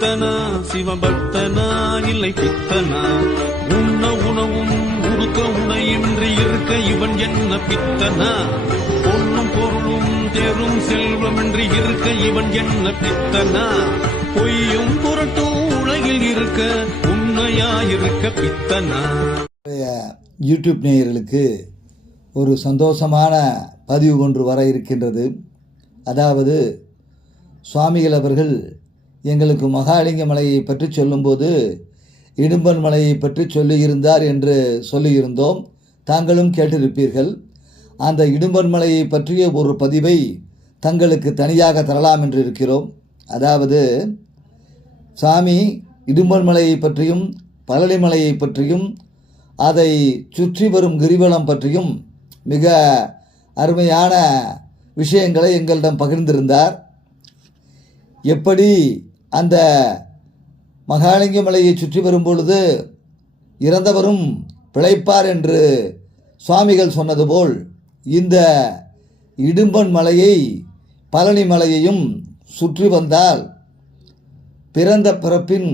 சித்தனா சிவபக்தனா இல்லை பித்தனா? உண்ண உணவும் உடுக்க உணையின்றி இருக்க இவன் என்ன பித்தனா? பொன்னும் பொருளும் தேரும் செல்வமின்றி இருக்க இவன் என்ன பித்தனா? பொய்யும் புரட்டும் உலகில் இருக்க உண்மையாயிருக்க பித்தனா? யூடியூப் நேயர்களுக்கு ஒரு சந்தோஷமான பதிவு ஒன்று வர இருக்கின்றது. அதாவது சுவாமிகள் அவர்கள் எங்களுக்கு மகாலிங்க மலையை பற்றி சொல்லும்போது இடும்பன் மலையை பற்றி சொல்லியிருந்தார் என்று சொல்லியிருந்தோம். தாங்களும் கேட்டிருப்பீர்கள். அந்த இடும்பன் மலையை பற்றிய ஒரு பதிவை தங்களுக்கு தனியாக தரலாம் என்று இருக்கிறோம். அதாவது சாமி இடும்பன் மலையை பற்றியும் பழனி மலையை பற்றியும் அதை சுற்றி வரும் கிரிவலம் பற்றியும் மிக அருமையான விஷயங்களை எங்களிடம் பகிர்ந்திருந்தார். எப்படி அந்த மகாலிங்க மலையை சுற்றி வரும்பொழுது இறந்தவரும் பிழைப்பார் என்று சுவாமிகள் சொன்னது போல் இந்த இடும்பன் மலையை பழனி மலையையும் சுற்றி வந்தால் பிறந்த பிறப்பின்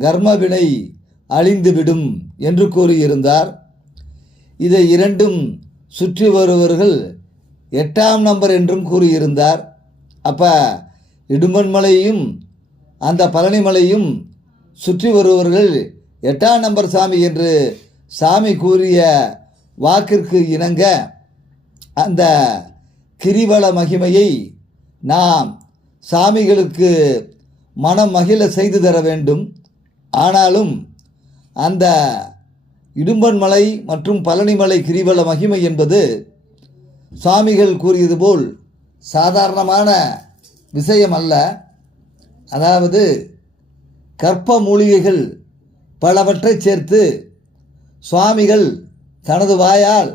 கர்மவினை அழிந்துவிடும் என்று கூறியிருந்தார். இதை இரண்டும் சுற்றி வருபவர்கள் எட்டாம் நம்பர் என்றும் கூறியிருந்தார். அப்போ இடும்பன் மலையையும் அந்த பழனிமலையும் சுற்றி வருபவர்கள் எட்டாம் நம்பர் சாமி என்று சாமி கூறிய வாக்கிற்கு இணங்க அந்த கிரிவல மகிமையை நாம் சாமிகளுக்கு மனம் மகிழ செய்து தர வேண்டும். ஆனாலும் அந்த இடும்பன்மலை மற்றும் பழனிமலை கிரிவல மகிமை என்பது சாமிகள் கூறியது போல் சாதாரணமான விஷயம் அல்ல அதாவது கற்ப மூலிகைகள் பலவற்றை சேர்த்து சுவாமிகள் தனது வாயால்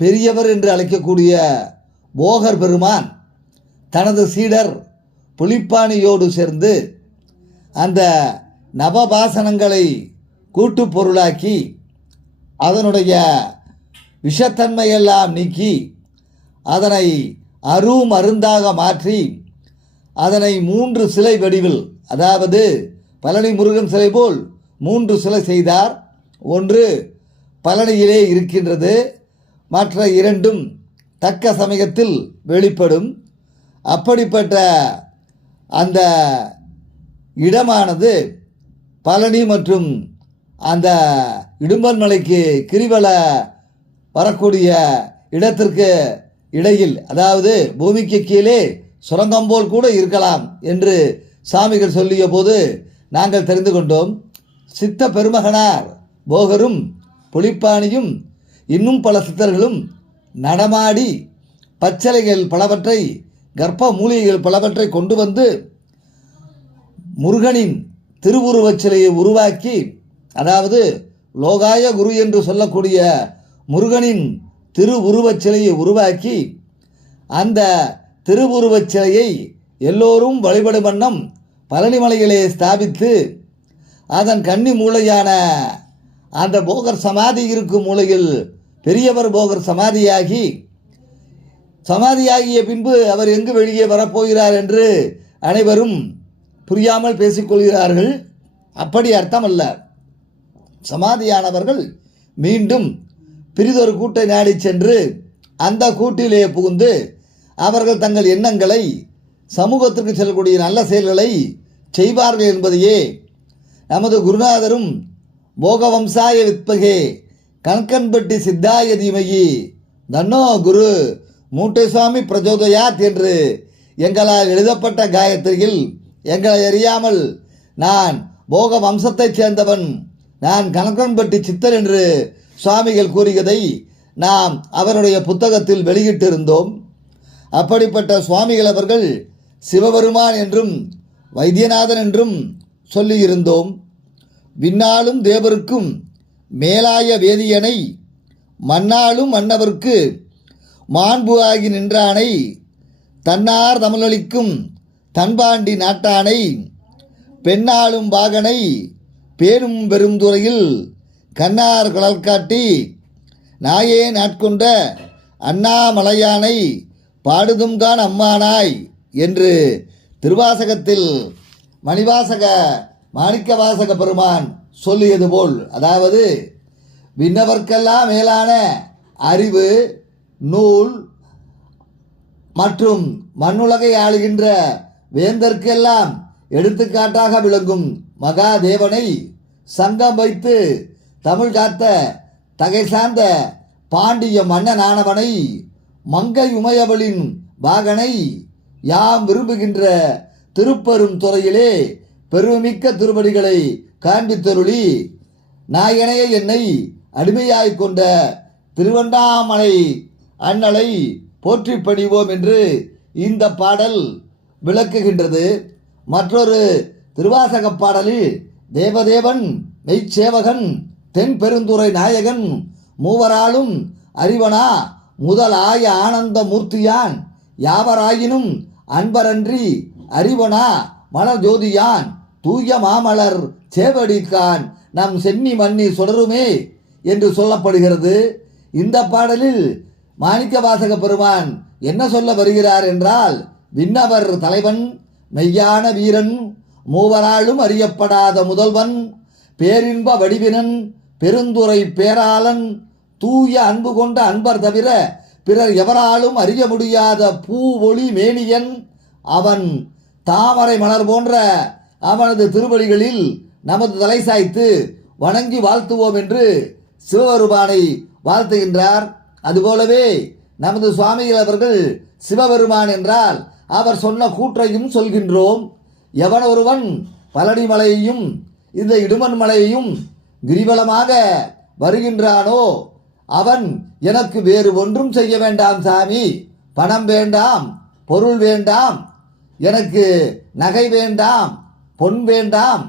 பெரியவர் என்று அழைக்கக்கூடிய போகர் பெருமான் தனது சீடர் புலிப்பாணியோடு சேர்ந்து அந்த நவபாசனங்களை கூட்டு பொருளாக்கி அதனுடைய விஷத்தன்மையெல்லாம் நீக்கி அதனை அரும் அருந்தாக மாற்றி அதனை மூன்று சிலை வடிவில் அதாவது பழனி முருகன் சிலை போல் மூன்று சிலை செய்தார். ஒன்று பழனியிலே இருக்கின்றது மற்ற இரண்டும் தக்க சமயத்தில் வெளிப்படும். அப்படிப்பட்ட அந்த இடமானது பழனி மற்றும் அந்த இடும்பன்மலைக்கு கிரிவல வரக்கூடிய இடத்திற்கு இடையில் அதாவது பூமிக்கு கீழே சுரங்கம் போல் கூட இருக்கலாம் என்று சாமிகள் சொல்லிய போது நாங்கள் தெரிந்து கொண்டோம். சித்த பெருமகனார் போகரும் புலிப்பாணியும் இன்னும் பல சித்தர்களும் நடமாடி பச்சலைகள் பலவற்றை கர்ப்ப மூலிகைகள் பலவற்றை கொண்டு வந்து முருகனின் திருவுருவச் சிலையை உருவாக்கி அதாவது லோகாய குரு என்று சொல்லக்கூடிய முருகனின் திருவுருவச் சிலையை உருவாக்கி அந்த திருவுருவச் சிலையை எல்லோரும் வழிபடும் வண்ணம் பழனிமலையிலே ஸ்தாபித்து அதன் கன்னி மூலையான அந்த போகர் சமாதி இருக்கும் மூலையில் பெரியவர் போகர் சமாதியாகி சமாதியாகிய பின்பு அவர் எங்கு வெளியே வரப்போகிறார் என்று அனைவரும் புரியாமல் பேசிக்கொள்கிறார்கள் அப்படி அர்த்தம் அல்ல சமாதியானவர்கள் மீண்டும் பிரிதொரு கூட்டை நாடி சென்று அந்த கூட்டிலே புகுந்து அவர்கள் தங்கள் எண்ணங்களை சமூகத்திற்கு செல்லக்கூடிய நல்ல செயல்களை செய்வார்கள் என்பதையே நமது குருநாதரும் போகவம்சாய வித்பகே கணக்கன்பட்டி சித்தாய தீமகி தன்னோ குரு மூட்டை சுவாமி பிரஜோதயாத் என்று எங்களால் எழுதப்பட்ட காயத்ரியில் எங்களை அறியாமல் நான் போக வம்சத்தைச் சேர்ந்தவன் நான் கணக்கன்பட்டி சித்தர் என்று சுவாமிகள் கூறியதை நாம் அவருடைய புத்தகத்தில் வெளியிட்டிருந்தோம். அப்படிப்பட்ட சுவாமிகள் அவர்கள் சிவபெருமான் என்றும் வைத்தியநாதன் என்றும் சொல்லியிருந்தோம். விண்ணாலும் தேவருக்கும் மேலாய வேதியனை மண்ணாலும் மன்னவர்க்கு மாண்பு ஆகி நின்றானை தன்னார் தமிழளிக்கும் தன்பாண்டி நாட்டானை பெண்ணாளும் பாகனை பேரும் பெருந்துறையில் கண்ணார் குழல் காட்டி நாயே நாட்கொண்ட அண்ணாமலையானை பாடுதும்கான் அம்மானாய் என்று திருவாசகத்தில் மணிவாசக மாணிக்க வாசக பெருமான் சொல்லியது போல் அதாவது விண்ணவர்க்கெல்லாம் மேலான அறிவு நூல் மற்றும் மண்ணுலகை ஆளுகின்ற வேந்தர்க்கெல்லாம் எடுத்துக்காட்டாக விளங்கும் மகாதேவனை சங்கம் வைத்து தமிழ் காத்த தகை சார்ந்த பாண்டிய மன்னனானவனை மங்கை உமையவளின் பாகனை யாம் விரும்புகின்ற திருப்பெரும் துறையிலே பெருமிக்க திருவடிகளை காண்பித்தருளி. நாயனைய என்னை அடிமையாய் கொண்ட திருவண்ணாமலை அண்ணலை போற்றி பணிவோம் என்று இந்த பாடல் விளக்குகின்றது. மற்றொரு திருவாசக பாடலில் தேவதேவன் மெய்ச்சேவகன் தென் பெருந்துறை நாயகன் மூவராலும் அறிவனா முதலாய ஆனந்த மூர்த்தியான் யாவராயினும் அன்பரன்றி அறிவனா மலர் ஜோதியான் தூய மாமலர் சேவடிக்கான் நம் சென்னி மன்னி சுடருமே என்று சொல்லப்படுகிறது. இந்த பாடலில் மாணிக்கவாசக பெருமான் என்ன சொல்ல வருகிறார் என்றால் விண்ணவர் தலைவன் மெய்யான வீரன் மூவராலும் அறியப்படாத முதல்வன் பேரின்ப வடிவினன் பெருந்துரை பேராளன் தூய அன்பு கொண்ட அன்பர் தவிர பிறர் எவராலும் அறிய முடியாத பூ ஒளி மேனியன் அவன் தாமரை மலர் போன்ற அவனது திருவடிகளில் நமது தலை சாய்த்து வணங்கி வாழ்த்துவோம் என்று சிவபெருமானை வாழ்த்துகின்றார். அதுபோலவே நமது சுவாமிகள் அவர்கள் சிவபெருமான் என்றால் அவர் சொன்ன கூற்றையும் சொல்கின்றோம். எவன் ஒருவன் பழனி மலையையும் இந்த இடுமன் மலையையும் கிரிவலமாக வருகின்றானோ அவன் எனக்கு வேறு ஒன்றும் செய்ய வேண்டாம் சாமி. பணம் வேண்டாம் பொருள் வேண்டாம் எனக்கு நகை வேண்டாம் பொன் வேண்டாம்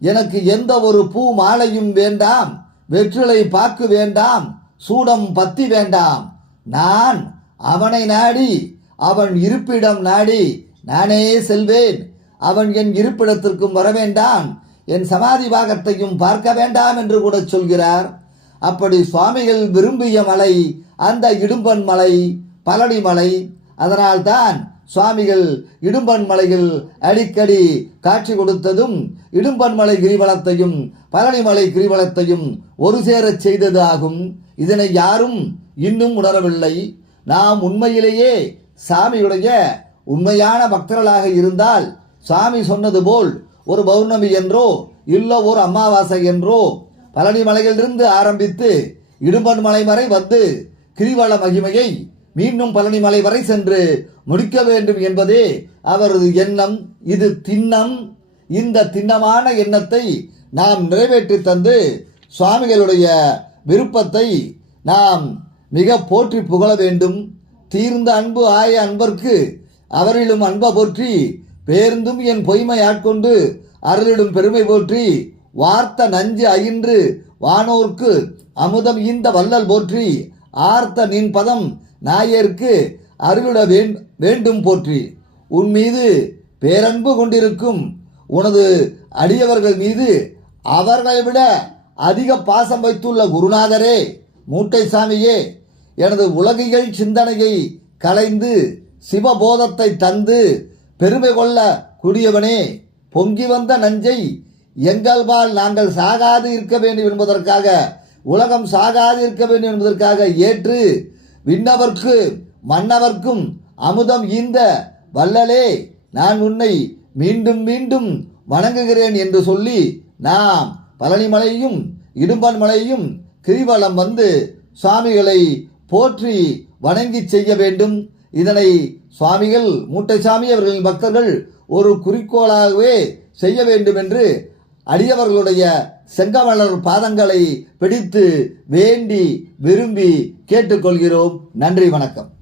எனக்கு எந்த ஒரு பூ மாலையும் வேண்டாம் வெற்றிலை பாக்கு வேண்டாம் சூடம் பத்தி வேண்டாம். நான் அவனை நாடி அவன் இருப்பிடம் நாடி நானே செல்வேன். அவன் என் இருப்பிடத்திற்கும் வர வேண்டாம் என் சமாதி பாகத்தையும் பார்க்க வேண்டாம் என்று கூட சொல்கிறார். அப்படி சுவாமிகள் விரும்பிய மலை அந்த இடும்பன் மலை பழனி மலை. அதனால்தான் சுவாமிகள் இடும்பன் மலையில் அடிக்கடி காட்சி கொடுத்ததும் இடும்பன் மலை கிரிவலத்தையும் பழனி மலை கிரிவலத்தையும் ஒரு சேரச் செய்தது ஆகும். இதனை யாரும் இன்னும் உணரவில்லை. நாம் உண்மையிலேயே சாமியுடைய உண்மையான பக்தர்களாக இருந்தால் சாமி சொன்னது போல் ஒரு பௌர்ணமி என்றோ இல்லை ஒரு அமாவாசை என்றோ பழனி மலையிலிருந்து ஆரம்பித்து இடும்பன் மலை வரை வந்து கிரிவல மகிமையை மீண்டும் பழனி மலை வரை சென்று முடிக்க வேண்டும் என்பதே அவரது எண்ணம். இது திண்ணம். இந்த திண்ணமான எண்ணத்தை நாம் நிறைவேற்றி தந்து சுவாமிகளுடைய விருப்பத்தை நாம் மிக போற்றி புகழ வேண்டும். தீர்ந்த அன்பு ஆய அன்பர்க்கு அவரிலும் அன்ப போற்றி பேர்ந்தும் என் பொய்மை ஆட்கொண்டு அருளிடும் பெருமை போற்றி வார்த்த நஞ்சு அயின்று வானோர்க்கு அமுதம் ஈந்த வள்ளல் போற்றி ஆர்த்த நின் பதம் நாயர்க்கு அருளிட வேண்- வேண்டும் போற்றி. உன் மீது பேரன்பு கொண்டிருக்கும் உனது அடியவர்கள் மீது அவர்களை விட அதிக பாசம் வைத்துள்ள குருநாதரே மூட்டை சாமியே எனது உலகியல் சிந்தனையை கலைந்து சிவபோதத்தை தந்து பெருமை கொள்ள கூடியவனே பொங்கி வந்த நஞ்சை எங்கள்பால் நாங்கள் சாகாது இருக்க வேண்டும் என்பதற்காக உலகம் சாகாது இருக்க வேண்டும் என்பதற்காக ஏற்று விண்ணவர்க்கு மன்னவர்க்கும் அமுதம் ஈந்த வல்லலே நான் உன்னை மீண்டும் மீண்டும் வணங்குகிறேன் என்று சொல்லி நாம் பழனிமலையும் இடும்பன் மலையும் கிரிவலம் வந்து சுவாமிகளை போற்றி வணங்கி செய்ய வேண்டும். இதனை சுவாமிகள் மூட்டைசாமி அவர்களின் பக்தர்கள் ஒரு குறிக்கோளாகவே செய்ய வேண்டும் என்று அடியவர்களுடைய செங்கமலர் பாதங்களை பிடித்து வேண்டி விரும்பி கேட்டுக்கொள்கிறோம். நன்றி வணக்கம்.